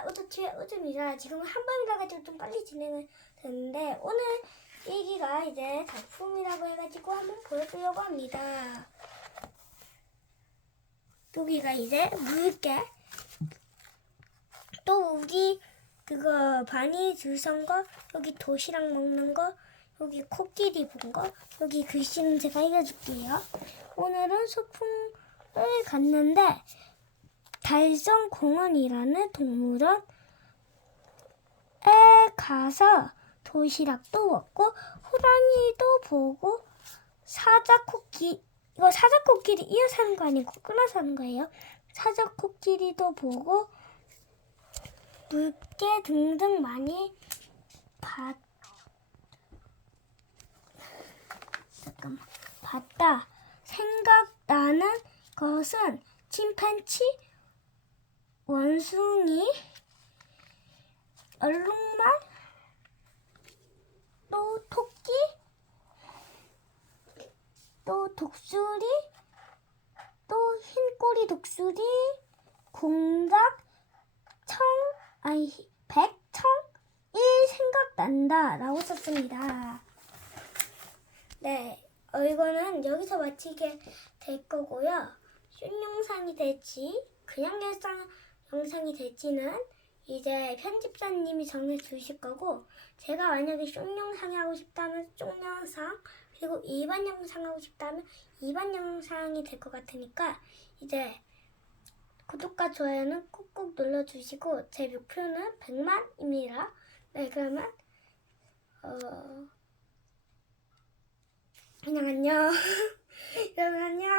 우주치의 우주입니다. 지금 한밤이라 가지고 좀 빨리 진행을 되는데 오늘 얘기가 이제 작품이라고 해가지고 한번 보여주려고 합니다. 여기가 이제 물개 또 우리 그거 바니 줄선 거 여기 도시락 먹는 거 여기 코끼리 본 거 여기 글씨는 제가 읽어줄게요. 오늘은 소풍을 갔는데 달성공원이라는 동물원에 가서 도시락도 먹고 호랑이도 보고 사자 코끼 이거 사자 코끼리 이어서 하는 거 아니고 끊어서 하는 거예요. 사자 코끼리도 보고 물개 등등 많이 봤 잠깐만. 봤다. 생각나는 것은 침팬치 원숭이, 얼룩말, 또 토끼, 또 독수리, 또 흰꼬리 독수리, 공작, 청, 아니 백청, 이 생각난다 라고 썼습니다. 네, 어, 이거는 여기서 마치게 될 거고요. 슌 영상이 될지 그냥 영상 영상이 될지는 이제 편집자님이 정해 주실 거고 제가 만약에 숑 영상이 하고 싶다면 숑 영상 그리고 일반 영상 하고 싶다면 일반 영상이 될 것 같으니까 이제 구독과 좋아요는 꾹꾹 눌러주시고 제 목표는 100만입니다. 네 그러면 어 그냥 안녕 여러분 안녕